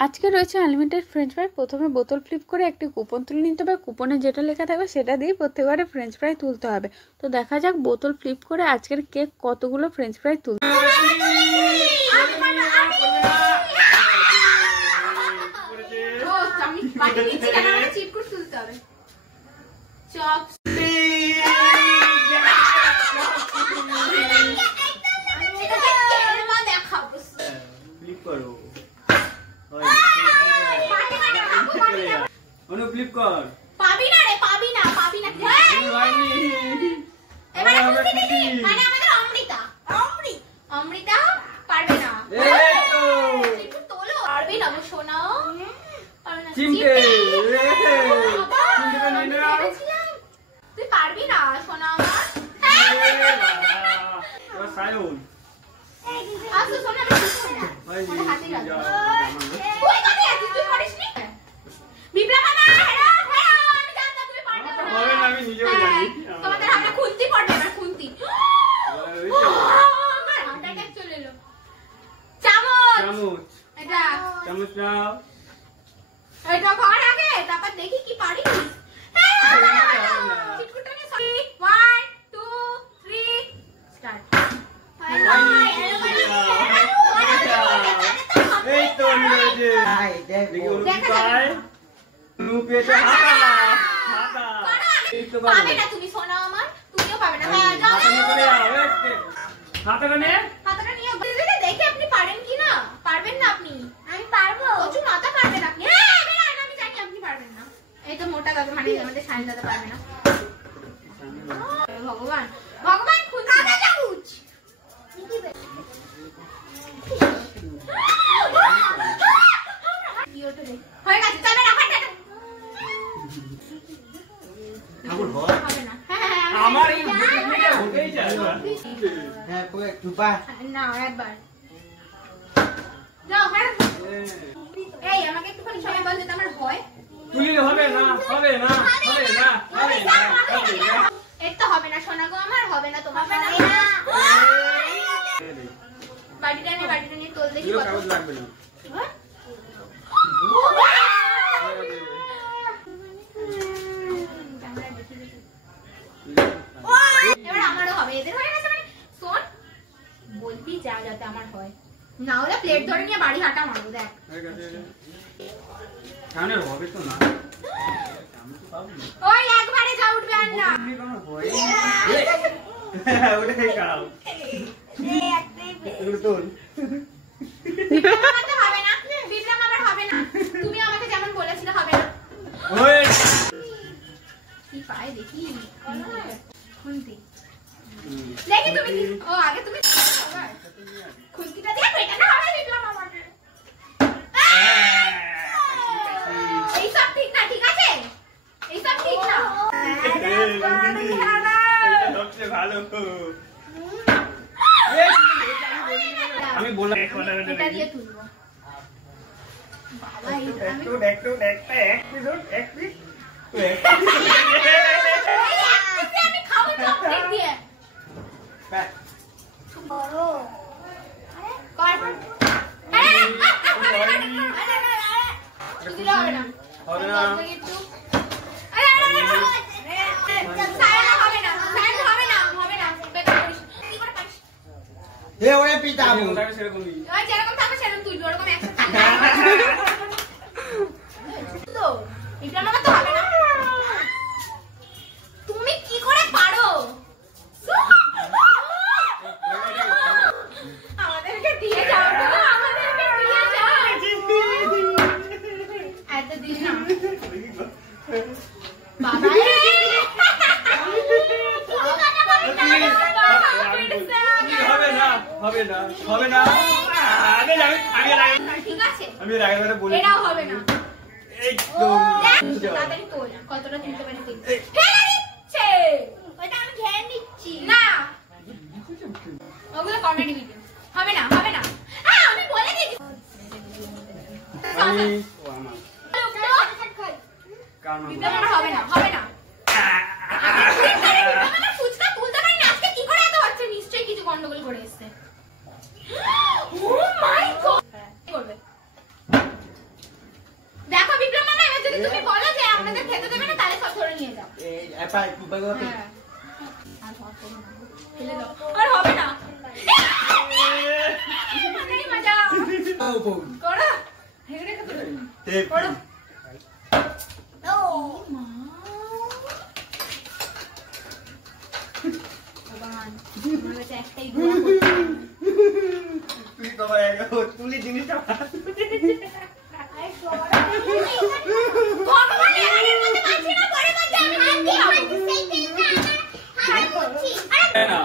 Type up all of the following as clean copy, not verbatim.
আজকে রয়েছে unlimited French fry. প্রথমে বোতল ফ্লিপ করে একটি কুপন তুলে নিতে হবে। কুপনে যেটা লেখা থাকবে সেটা দিয়ে প্রত্যেকবারে ফ্রেঞ্চ ফ্রাই তুলতে হবে। তো দেখা যাক বোতল ফ্লিপ করে আজকের কেক কতগুলো ফ্রেঞ্চ ফ্রাই তুলতে ফ্লিপ কর। পাবি না রে, পাবি না, পাবি না। এবারে খুশি মানে আমাদের অমৃতা, অমৃতা পারবে না। এই তো একটু তোলো। পারবে না গো সোনা। পারবে না। চিমটে তুই পারবি না সোনা আমার। তোর সায়ন আসো সোনা, ভাই হাতে রাখ। তুই কোথায় আছিস? তুই পারিস নি? বিপ্লব মামা, হ্যালো হ্যালো, আমি জানতাম তুমি পারবে না। হবে না, আমি নিজেও জানি। তোমাদের আমরা খুন্তি পড়বে না, খুন্তি। আমার হাতটা কেটে চলে এলো। চামচ, চামচ, এটা চামচ নাও। এটা কর আগে, তারপর দেখি কি পারি। চিটকুটা নিয়ে 1 2 3 স্টার্ট। এই তো নিয়েছে। দেখি ওর কি পায়। নুপেতে হাতা। এই তো পাবে না তুমি সোনা আমার, তুমিও পাবে না। হ্যাঁ যাও হাতা কানে, হাতটা নিয়ে দেখে আপনি পারেন কি না। পারবেন না আপনি। আমি পারবো। প্রচুর মাথা পারবেন আপনি। হ্যাঁ বেরান, আমি জানি আপনি পারবেন না। এই তো মোটা দাদা মানে আমাদের সাইন দাদা পারবে না। ভগবান ভগবান খুন দাদা চামচ। কি ওটা রে? হয়ে গেছে, চলে না ফাটা। আমার হয় হবে না। আমার এই মুখটা হতেই যায় না। হ্যাঁ কই একটু পা না একবার যাও। হ্যাঁ এই আমাকে একটুখানি সময় বল যদি আমার হয়। তুলিলে হবে না, হবে না, হবে না, হবে না, হবে না। এর তো হবে না সোনা গো, আমার হবে না, তোমার হবে না। বাটিটা নিয়ে তোল দেখি এগুলো কত কাগজ লাগবে না। হ্যাঁ? এবার আমারও হবে, এদের হয়ে গেছে মানে। শোন বলবি যা যাতে আমার হয়, না হলে প্লেট ধরে নিয়ে বাড়ি হাঁটা মারবো। দেখ সামনে হবে তো না, আমি তো পাবো না। ওই একবারে যা উঠবে আর না। তুমি কোনো হয় ওটাই খাও। এগুলো তোল। আমাকে হবে না, বিপ্লব আমার হবে না। তুমি আমাকে যেমন বলেছিলে হবে না। ওই কি পায় দেখি। খুন্তি দেখি তুমি কি। ও আগে তুমি খুন্তিটা দিয়ে পেটা না হবে বিপ্লব আমাকে। এইসব ঠিক না, ঠিক আছে? এইসব ঠিক না। সবচেয়ে ভালো। আমি বললাম এটা দিয়ে তুলবো। বাবা আমি খাবো চকলেট দিয়ে। বড় কর। হবে না, হবে না। একটু সায়ন হবে না, সায়ন হবে না, হবে না। বেকার করিস কি করে পারিস। এ ওরে পিতাবু সেরকমই ওই যেরকম থাকবে সেরকম তুই ওরকম একসাথে তো এটা আমাকে তো হবে না। তুমি কি করে পারো? আমাদেরকে দিয়ে যাও তো, আমাদেরকে দিয়ে যাও। এত দিন না বাবা হবে না, হবে না, হবে না। আগে যাবে, আগে লাগে। ঠিক আছে, আমি এর আগেবারে বলি এটাও হবে না। একদম তাড়াতাড়ি তোল, কতটা তুলতে পারি তুই। ফেলে দিচ্ছে, ওটা আমি ঘেরে নিচ্ছি না। ওগুলো কমেডি ভিডিও। হবে না, হবে না। আমি বলে দিয়েছি। আমি ও আমার কারণ বিপ্লব আমার হবে না, হবে না। পাই কুপাই গো হ্যাঁ আর হবে না ফেলে দাও আর হবে না মানে মজা ও বউ করো হেগড়ে কত টেপ করো ও মা ভগবান মনে হচ্ছে একটাই দোয়া করতে তুই তো ভাই তুলি জিনিসটা ভগবান এর মধ্যে পাচ্ছি না পরে মধ্যে আমি হাত দিয়ে সেই তেলটা হাত করছি না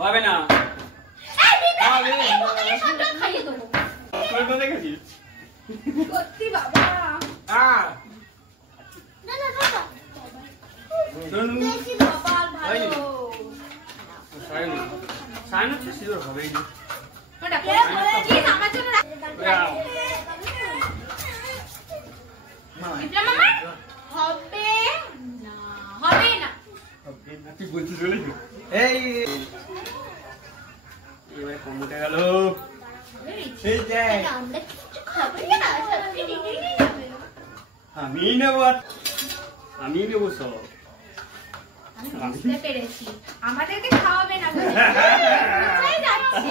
হবে না আরে এই সবটা খাইয়ে দেবো তুই তো দেখেছিস সত্যি বাবা না না না বেশি বাবা ভালো সাইন হচ্ছে সিওর হবেই না ওটা প্লিজ আমার জন্য বিপ্লব মামা হবে না হবে না তুই বলছিস বলে এই এবারে কম উঠে গেল এই যে আমরা কিছু খাবো না সত্যি ডিগ্রি যাবে আমি নেব আমি নেব সব আমি বুঝতে পেরেছি আমাদেরকে খাওয়াবে না বলে কোথায় যাচ্ছে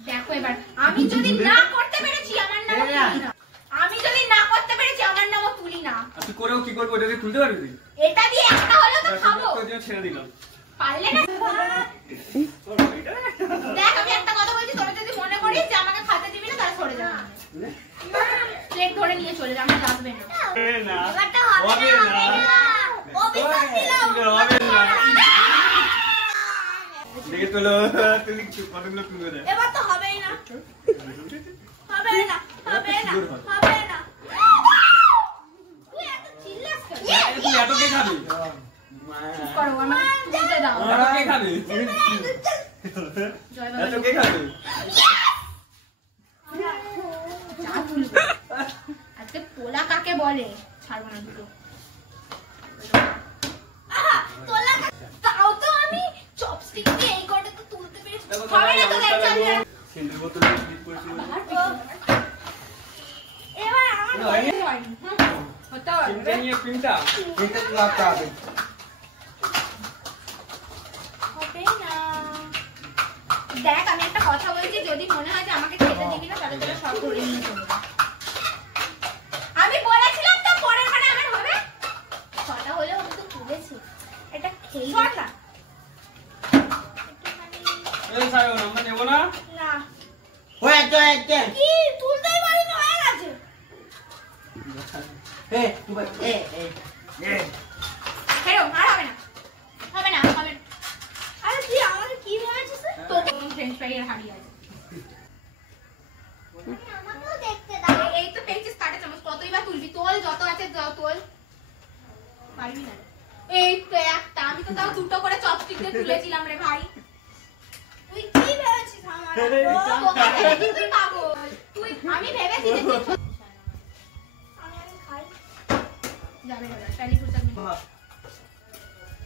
দেখো এবার আমি যদি না করতে পেরেছি আমার নাম তুলি না আমি যদি না করতে পেরেছি আমার নাম তুলি না তুই করেও কি করবো এটা তুলতে পারবি তুই এটা দিয়ে একটা হলো তো খাবো তোর জন্য ছেড়ে দিলাম পারলে না দেখ আমি একটা কথা বলছি তোরা যদি মনে করিস যে আমাকে খেতে দিবি না তাহলে সরে যা প্লেট ধরে নিয়ে চলে যা আমার লাগবে না না এবারটা হবে না অভিশাপ দিলাম দেখে তোলো তুই কতগুলো তুলবে দেখ এবার তো হবেই না হবে না হবে না হবে না তুই এত চিল্লাস কেন তুই এত কে খাবি করো আমাকে দিতে দাও এত কে খাবি জয় এত বাবা কে খাবি যা তুলবে আজকে পোলা কাকে বলে ছাড়বো না দুটো তোলা তাও তো আমি চপস্টিক দিয়ে এই কটা তো তুলতে পেরেছি হবে না তো দেখ চালিয়ে সিন্দির বোতলে স্লিপ করেছিল এবার আমার হয়নি হতে হবে চিমটে নিয়ে পিনটা এটা তো লাগতে হবে হবে না দেখ আমি একটা কথা বলছি যদি মনে হয় যে আমাকে খেতে দিবি না তাহলে তোরা সব ধরে নিয়ে চলে যা। আমি বলেছিলাম তো পরের খানে আমার হবে ছটা হলেও আমি তো তুলেছি এটা খেয়ে না এই সায়ন আমরা নেব না না ওই একটা কি তুলতেই পারি না হয়ে গেছে এ কুপাই এ হেরো আর হবে না হবে না হবে না আরে তুই আমাকে কি ভেবেছিস তোকে ফ্রেঞ্চ ফ্রাই এর হাড়ি আছে আমাকেও দেখতে দাও এই তো পেয়েছিস কাটা চামচ কতই বা তুলবি তোল যত আছে যাও তোল পারবি না এই তো একটা আমি তো তাও দুটো করে চপস্টিক দিয়ে তুলেছিলাম রে ভাই তুই কি ভেবেছিস আমার তুই পাগল তুই আমি ভেবেছি যে আমি খাই যাবে না টালি ফুটা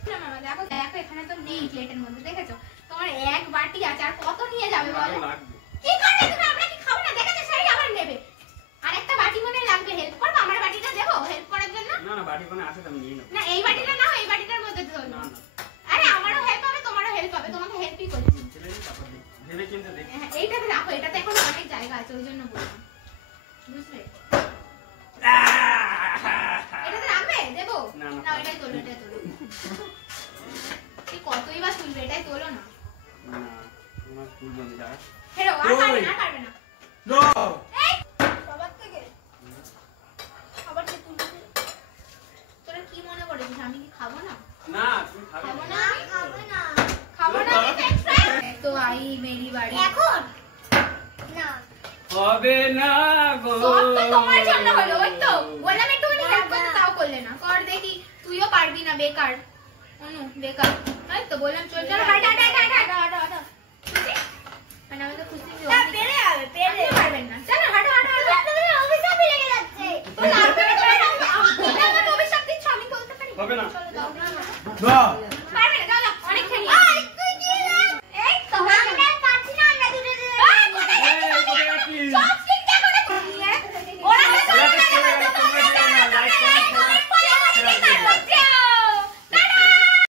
না মামা দেখো দেখো এখানে তো নেই প্লেটের মধ্যে দেখেছো তোমার এক বাটি আছে আর কত নিয়ে যাবে বলো লাগবে কি করবে তুমি আমরা কি খাবো না দেখেছো সেই আবার নেবে আর একটা বাটি মনে লাগবে হেল্প করবে আমার বাটিটা দেবো হেল্প করার জন্য না না বাটি কোনে আছে তো আমি নিয়ে নেব না এই বাটিটা না এই বাটিটার মধ্যে তো না না আরে আমারও হেল্প হবে তোমারও হেল্প হবে তোমাকে হেল্পই করছি ছেলে তারপর ভেবে চিন্তে দেখ হ্যাঁ এইটাতে রাখো এটাতে এখন অনেক জায়গা আছে ওই জন্য বললাম বুঝলে এটাতে রাখবে দেবো না, না। না এটাই তোলো এটাই তোলো তুই কতই বা তুলবে এটাই তোলো না না আমার তুলব না যা হেরো আর পারবে না পারবে না নো এই সবার থেকে আবার কে তুলবে তোরা কি মনে করেছিস আমি কি খাবো না না তুমি খাবে খাবো না খাবো না খাবো না আমি ফ্রেঞ্চ ফ্রাই তো আই মেরি বাড়ি এখন না হবে না গো সব তো তোমার জন্য হলো ওই তো বললাম একটুখানি হেল্প করতে তাও করলে না কর দেখি তুইও পারবি না বেকার অনু বেকার তাই তো বললাম চল চল হাঁটা হাঁটা হাঁটা হাঁটা হাঁটা হাঁটা মানে আমি তো খুশি হই না পেরে যাবে পেরে পারবেন না চল হাঁটা হাঁটা হাঁটা তুমি অভিশাপ লেগে যাচ্ছে তো লাগবে না আমার অভিশাপ দিচ্ছ আমি বলতে পারি হবে না চলো দাও নো